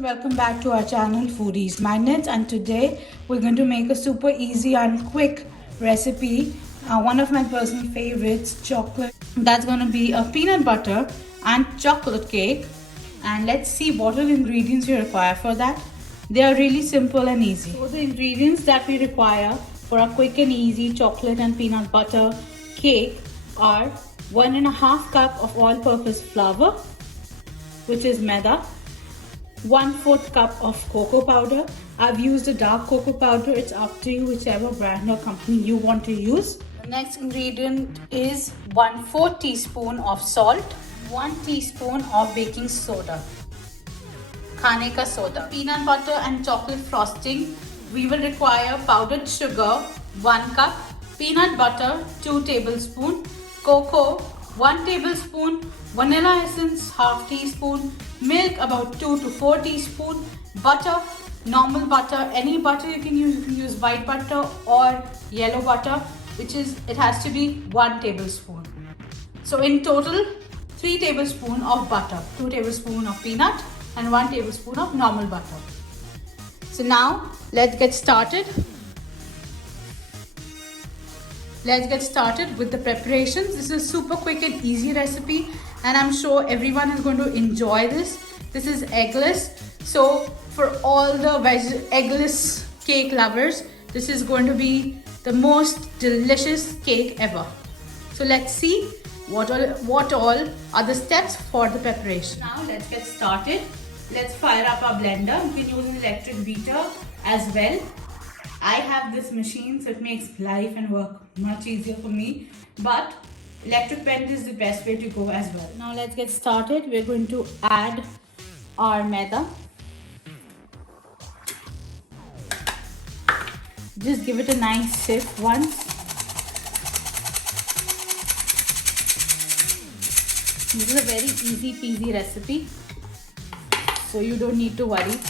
welcome back to our channel Foodies Magnets, and today we're going to make a super easy and quick recipe, one of my personal favorites, chocolate. That's going to be a peanut butter and chocolate cake. And let's see what all ingredients you require for that. They are really simple and easy. So the ingredients that we require for a quick and easy chocolate and peanut butter cake are 1.5 cup of all-purpose flour, which is maida, 1/4 cup of cocoa powder. I've used a dark cocoa powder. It's up to you, whichever brand or company you want to use. The next ingredient is 1/4 teaspoon of salt, 1 teaspoon of baking soda, khane ka soda. Peanut butter and chocolate frosting, we will require powdered sugar 1 cup, peanut butter 2 tablespoons, cocoa 1 tablespoon, vanilla essence ½ teaspoon, milk about 2 to 4 teaspoons, butter, normal butter, any butter you can use. You can use white butter or yellow butter, which is, it has to be 1 tablespoon. So in total 3 tablespoons of butter, 2 tablespoons of peanut and 1 tablespoon of normal butter. So now let's get started. Let's get started with the preparations. This is a super quick and easy recipe, and I'm sure everyone is going to enjoy this. This is eggless, so for all the eggless cake lovers, this is going to be the most delicious cake ever. So let's see what all are the steps for the preparation. Now let's get started. Let's fire up our blender. You can use an electric beater as well. I have this machine, so it makes life and work much easier for me, but electric blender is the best way to go as well. Now let's get started. We're going to add our maida. Just give it a nice sift once. This is a very easy peasy recipe, so you don't need to worry.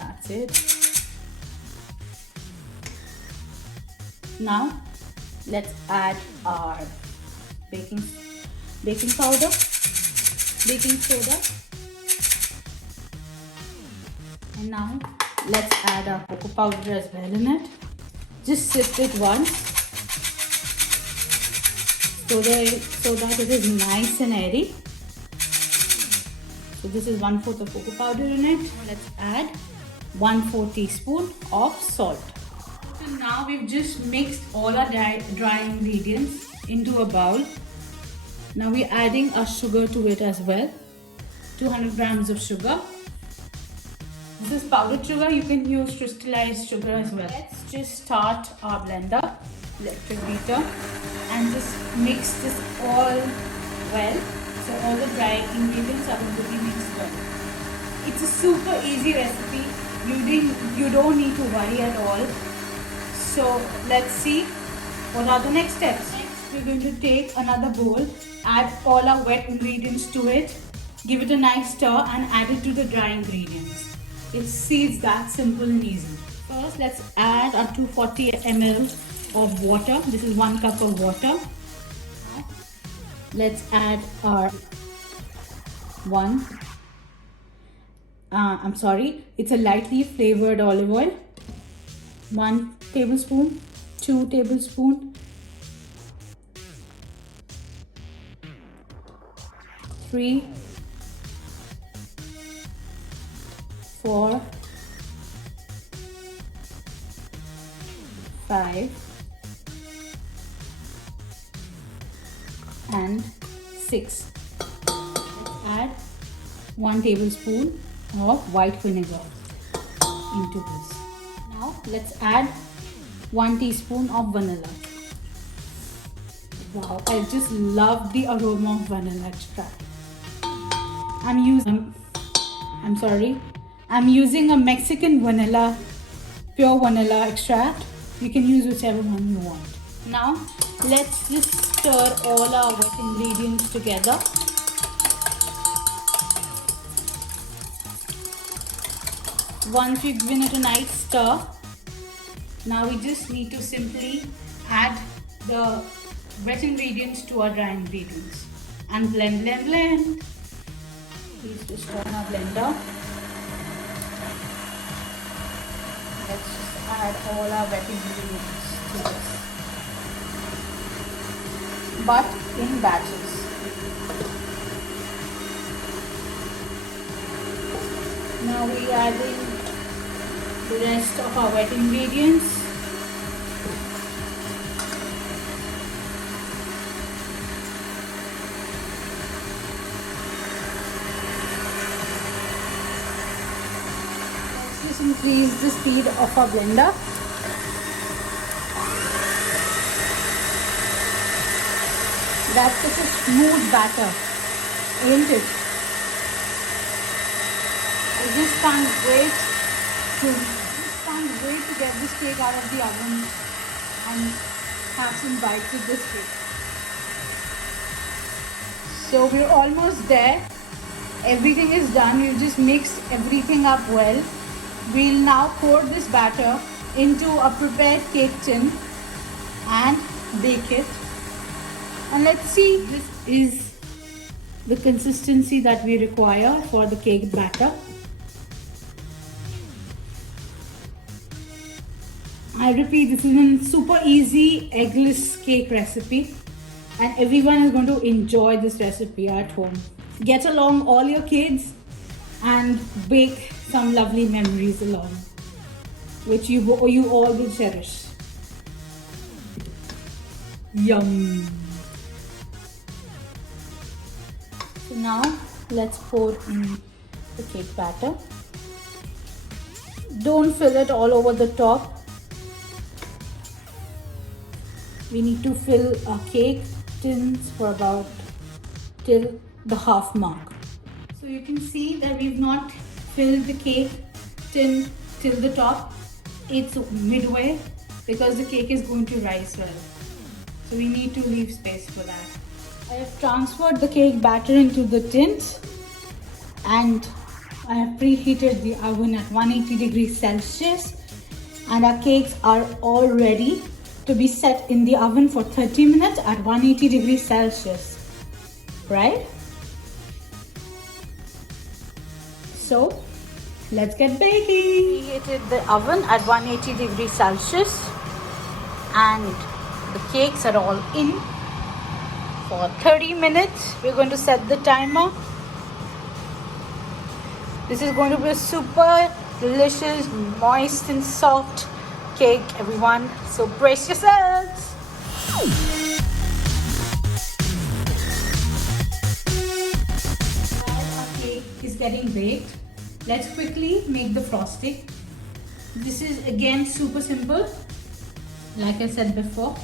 That's it. Now let's add our baking powder, baking soda, and now let's add our cocoa powder as well in it. Just sift it once so that it is nice and airy. So this is 1/4 of cocoa powder in it. Now let's add 1/4 teaspoon of salt. So now we've just mixed all our dry ingredients into a bowl. Now we're adding our sugar to it as well. 200 grams of sugar. This is powdered sugar. You can use crystallized sugar as well. Let's just start our blender, electric beater, and just mix this all well. So all the dry ingredients are going to be mixed well. It's a super easy recipe. You don't need to worry at all. So let's see what are the next steps. Next, we're going to take another bowl, add all our wet ingredients to it, give it a nice stir, and add it to the dry ingredients. It's that simple and easy. First, let's add our 240 ml of water. This is 1 cup of water. Let's add our it's a lightly flavored olive oil. 1 tablespoon, 2 tablespoons, 3, 4, 5, and 6. Let's add 1 tablespoon of white vinegar into this. Now let's add 1 teaspoon of vanilla. Wow, I just love the aroma of vanilla extract. I'm using a Mexican vanilla, pure vanilla extract. You can use whichever one you want. Now let's just stir all our wet ingredients together. Once we've given it a nice stir, now we just need to simply add the wet ingredients to our dry ingredients and blend. Please just turn our blender. Let's just add all our wet ingredients to this, but in batches. Now we are adding the rest of our wet ingredients. Let's just increase the speed of our blender. That's such a smooth batter, isn't it? I just can't wait to get this cake out of the oven and have some bites with this cake. So we're almost there. Everything is done. We've just mixed everything up well. We'll now pour this batter into a prepared cake tin and bake it. And let's see, this is the consistency that we require for the cake batter. I repeat, this is a super easy eggless cake recipe and everyone is going to enjoy this recipe at home. Get along all your kids and bake some lovely memories along, which you all will cherish. Yum! So now let's pour in the cake batter. Don't fill it all over the top. We need to fill our cake tins for about till the half mark. So you can see that we've not filled the cake tin till the top. It's midway because the cake is going to rise well. So we need to leave space for that. I have transferred the cake batter into the tins and I have preheated the oven at 180 degrees Celsius and our cakes are all ready to be set in the oven for 30 minutes at 180 degrees Celsius, right? So let's get baking. Preheated the oven at 180 degrees Celsius and the cakes are all in. For 30 minutes, we're going to set the timer. This is going to be a super delicious, moist and soft cake, everyone. So brace yourselves. While our cake is getting baked, let's quickly make the frosting. This is again super simple, like I said before.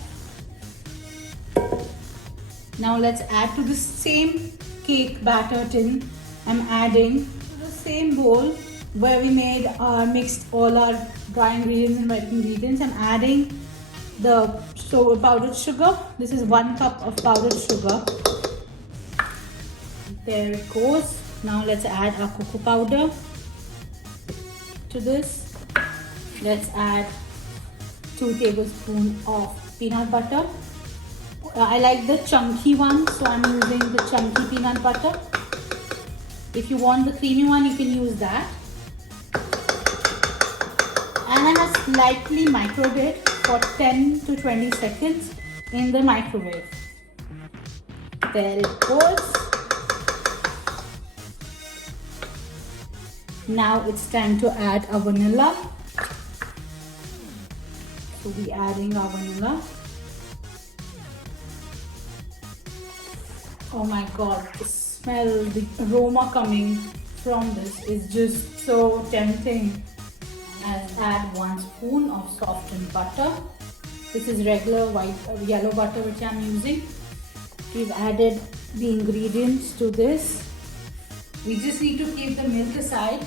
Now let's add to the same cake batter tin. I'm adding to the same bowl where we mixed all our dry ingredients and wet ingredients. I'm adding the powdered sugar. This is 1 cup of powdered sugar. There it goes. Now let's add our cocoa powder to this. Let's add 2 tablespoons of peanut butter. I like the chunky one, so I'm using the chunky peanut butter. If you want the creamy one, you can use that. And I have slightly microwaved it for 10 to 20 seconds in the microwave. There it goes. Now it's time to add our vanilla. So we're adding our vanilla. Oh my god, the smell, the aroma coming from this is just so tempting. Let's add 1 spoon of softened butter. This is regular yellow butter which I'm using. We've added the ingredients to this. We just need to keep the milk aside.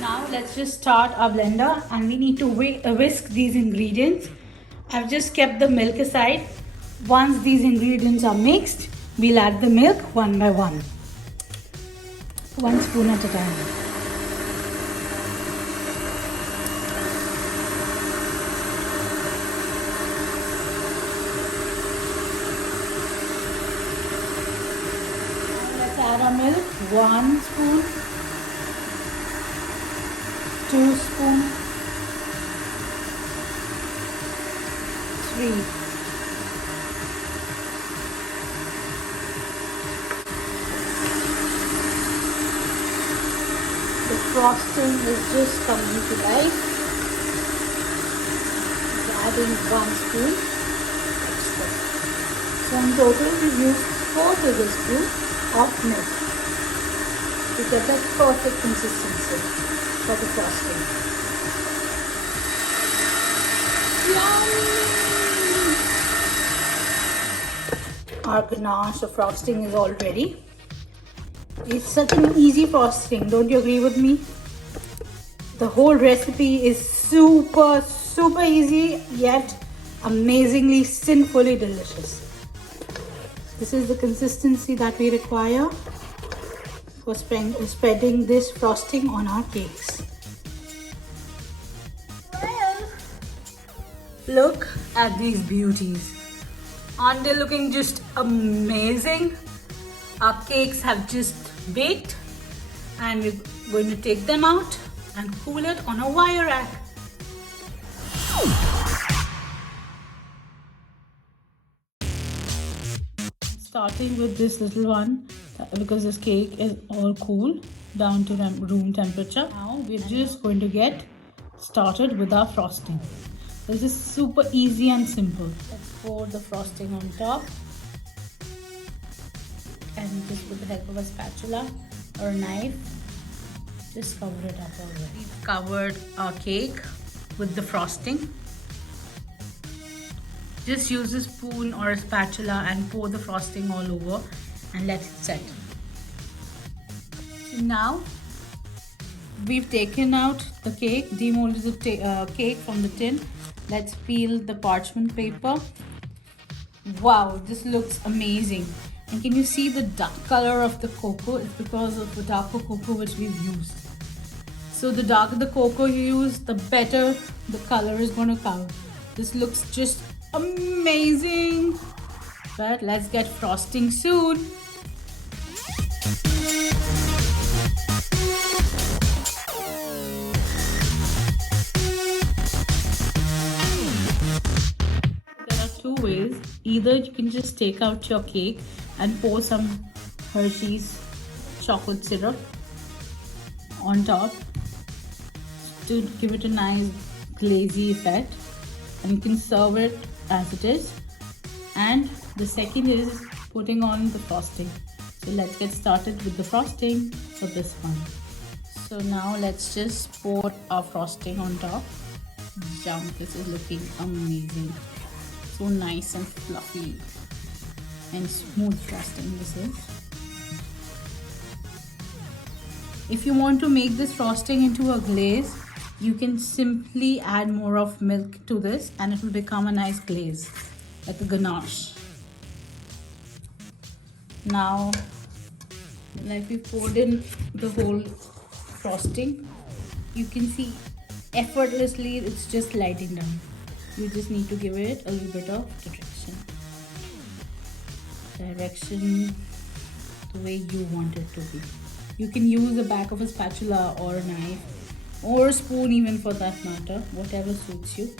Now let's just start our blender and we need to whisk these ingredients. I've just kept the milk aside. Once these ingredients are mixed, we'll add the milk one by one. 1 spoon at a time. 1 spoon, 2 spoon, 3. The frosting is just coming to life. Adding 1 spoon extra. So in total we use 4 tablespoons of milk to get that perfect consistency for the frosting. Yum! Our ganache of frosting is all ready. It's such an easy frosting, don't you agree with me? The whole recipe is super easy, yet amazingly sinfully delicious. This is the consistency that we require for spreading this frosting on our cakes. Well, look at these beauties. Aren't they looking just amazing? Our cakes have just baked and we're going to take them out and cool it on a wire rack. Starting with this little one because this cake is all cool down to room temperature. Now we're just going to get started with our frosting. This is super easy and simple. Let's pour the frosting on top and just with the help of a spatula or a knife, just cover it up already. We've covered our cake with the frosting. Just use a spoon or a spatula and pour the frosting all over and let it set. So now we've taken out the cake, demolded the cake from the tin. Let's peel the parchment paper. Wow, this looks amazing. And can you see the dark color of the cocoa? It's because of the darker cocoa which we've used. So the darker the cocoa you use, the better the color is going to come. This looks just amazing. But let's get frosting soon. There are two ways. Either you can just take out your cake and pour some Hershey's chocolate syrup on top to give it a nice glazy effect, and you can serve it as it is. And the second is putting on the frosting. So let's get started with the frosting for this one. So now let's just pour our frosting on top. Yum, this is looking amazing. So nice and fluffy and smooth frosting this is. If you want to make this frosting into a glaze, you can simply add more of milk to this and it will become a nice glaze, like a ganache. Now, like we poured in the whole frosting, you can see effortlessly it's just sliding down. You just need to give it a little bit of direction the way you want it to be. You can use the back of a spatula or a knife or a spoon even for that matter, whatever suits you.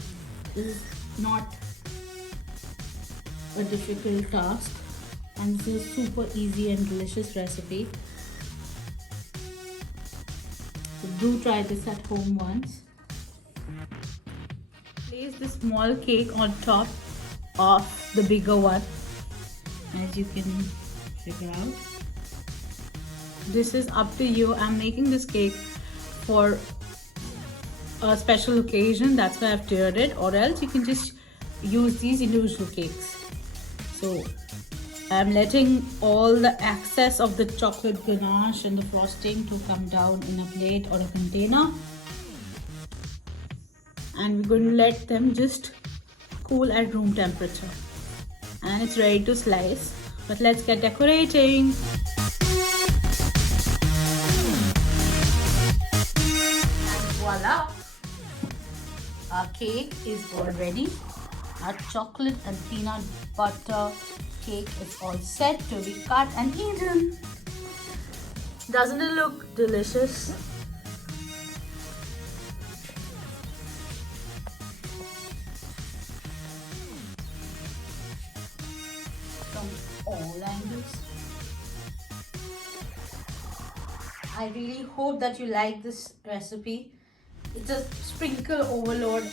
This is not a difficult task and this is a super easy and delicious recipe. So do try this at home once. Place the small cake on top of the bigger one, as you can figure out. This is up to you. I'm making this cake for a special occasion, that's why I've tiered it, or else you can just use these individual cakes. So I'm letting all the excess of the chocolate ganache and the frosting to come down in a plate or a container, and we're going to let them just cool at room temperature, and it's ready to slice. But let's get decorating. And voila, our cake is all ready. Our chocolate and peanut butter cake is all set to be cut and eaten. Doesn't it look delicious? From all angles. I really hope that you like this recipe. It's a sprinkle overload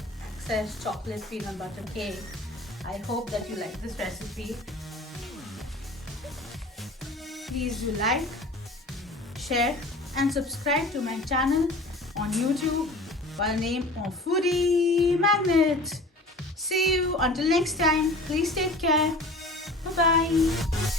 access chocolate peanut butter cake. I hope that you like this recipe. Please do like, share and subscribe to my channel on YouTube by the name of Foodie Magnet. See you until next time. Please take care. Bye bye.